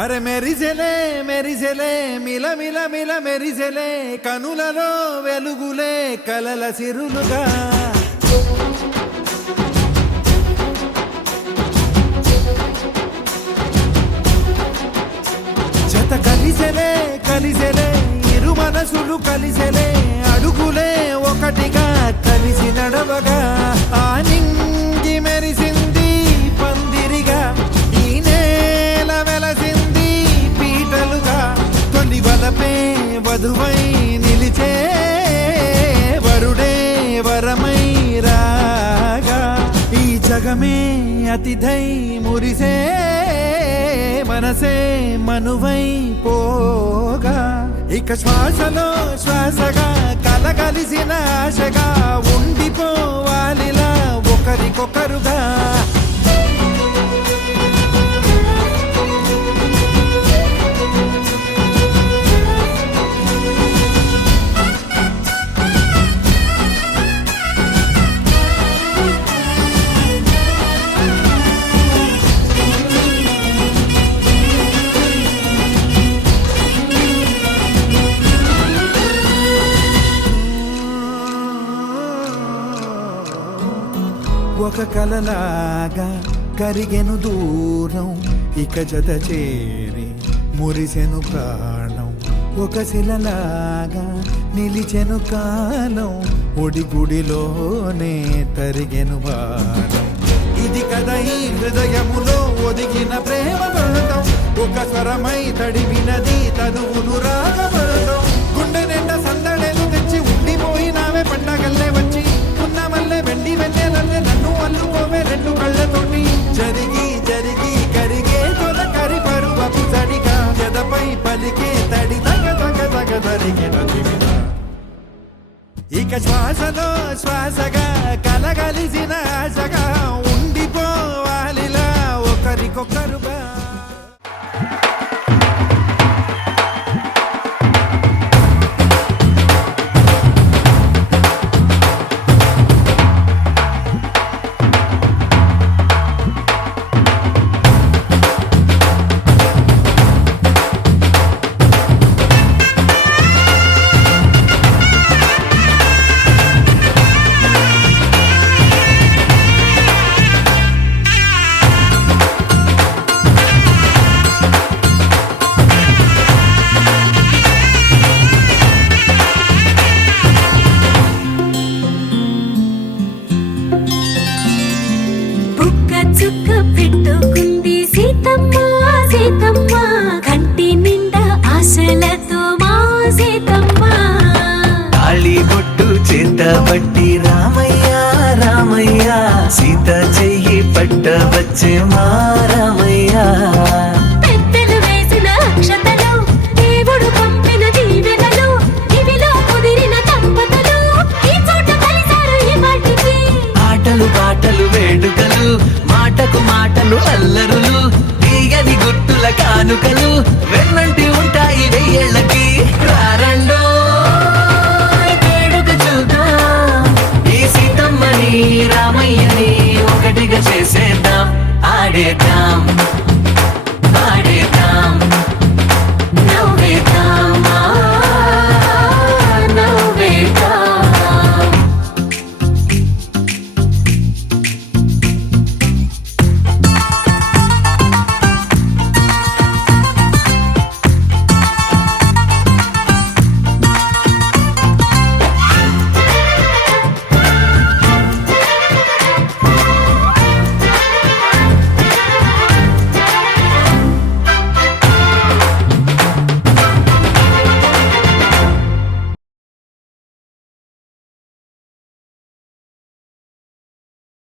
అరే మెరిసెలే మెరిసెలే మిల మిల మిల మెరిసెలే కనులలో వెలుగులే కలల సిరులుగా జత కలిసెలే కలిసెలే ఇరు మనసులు కలిసెలే అడుగులే ఒకటిగా కలిసి నడవగా ఆ నింగి మెరిసింది పందిరిగా ఈ నేల వెలసింది పీటలుగా తొలి వలపే వధువై నిలిచే వరుడే వరమై రాగా ఈ జగమే అతిథై మురిసే మనసే మనువై పోగా ఇక శ్వాసలో శ్వాసగా కలగలిసిన ఆశగా ఉండిపోవాలిలా ఒకరికొకరుగా ఒక కలలాగా కరిగెను దూరం ఇక జత చేరి మురిసెను ప్రాణం ఒక శిలలాగా నిలిచెను కాలం ఒడిగుడిలోనే తరిగెను బాణం ఇది కదా ఈ హృదయములో ఒదిగిన ప్రేమ బంధం ఒక స్వరమై తడివినది తనువును రాగబంధం గుండె నిండా సందడేలు తెచ్చి ఉండిపోయినావే పండగల్లే వచ్చి ఉన్నమల్లే వెండి వెన్నెలల్లే నన్ను అల్లుకోవే రెండు కళ్ళతోటి జరిగి జరిగి కరిగే తొల కరి పరువపు తడిగా ఎదపై పలికే తడి తగ తగ తగ తరిగిన దివిన ఇక శ్వాసలో శ్వాసగా కలగలిసిన ఆశగా ఉండిపోవాలిలా ఒకరికొకరుగా బట్టి రామయ్య రామయ్య సీత చెయ్యి పట్ట వచ్చే మా రామయ్య పెద్దలు వేసిన అక్షతలు దేవుడు పంపిన దీవెనలు ఇవిలో కుదిరిన దంపతులు ఈ చోట కలిసారు ఈ వాటికి ఆటలు పాటలు వేడుకలు మాటకు మాటలు అల్లరులు తీయని గుర్తుల కానుకలు వెన్నంటి ఉంటాయి వెయ్యేళ్ళకి